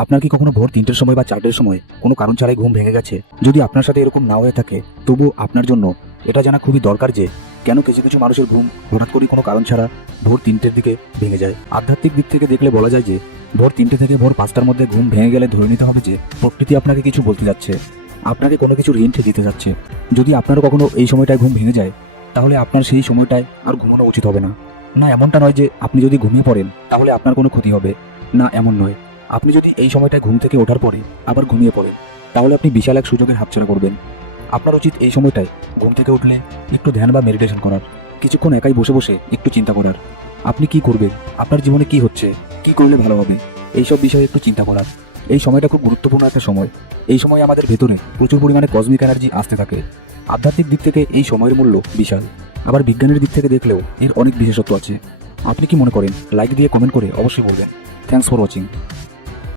আপনার কি কখনো ভোর 3টের সময় বা 4টের সময় কোনো কারণ ছাড়াই ঘুম ভেঙে গেছে? যদি আপনার সাথে এরকম না হয়ে থাকে, তবু আপনার জন্য এটা জানা খুবই দরকার যে কেন কিছু কিছু মানুষের ঘুম হঠাৎ করে কোনো কারণ ছাড়া ভোর 3টের দিকে ভেঙে যায়। আধ্যাত্মিক দিক থেকে দেখলে বলা যায় যে ভোর 3টে থেকে ভোর 5টার মধ্যে ঘুম ভেঙে গেলে ধরে নিতে হবে যে প্রকৃতি আপনাকে কিছু বলতে যাচ্ছে, আপনাকে কোনো কিছুর হিন্ট দিতে যাচ্ছে। যদি আপনারও কখনো এই সময়টায় ঘুম ভেঙে যায়, তাহলে আপনার সেই সময়টায় আর ঘুমানো উচিত হবে না। না, এমনটা নয় যে আপনি যদি ঘুমিয়ে পড়েন তাহলে আপনার কোনো ক্ষতি হবে, না এমন নয়। আপনি যদি এই সময়টায় ঘুম থেকে ওঠার পরে আবার ঘুমিয়ে পড়েন, তাহলে আপনি বিশাল এক সুযোগের হাতছাড়া করবেন। আপনার উচিত এই সময়টায় ঘুম থেকে উঠলে একটু ধ্যান বা মেডিটেশন করার, কিছুক্ষণ একাই বসে বসে একটু চিন্তা করার, আপনি কি করবেন, আপনার জীবনে কি হচ্ছে, কি করলে ভালো হবে, এইসব বিষয়ে একটু চিন্তা করার। এই সময়টা খুব গুরুত্বপূর্ণ একটা সময়। এই সময় আমাদের ভেতরে প্রচুর পরিমাণে কসমিক এনার্জি আসতে থাকে। আধ্যাত্মিক দিক থেকে এই সময়ের মূল্য বিশাল, আবার বিজ্ঞানের দিক থেকে দেখলেও এর অনেক বিশেষত্ব আছে। আপনি কি মনে করেন? লাইক দিয়ে কমেন্ট করে অবশ্যই বলবেন। Thanks for watching.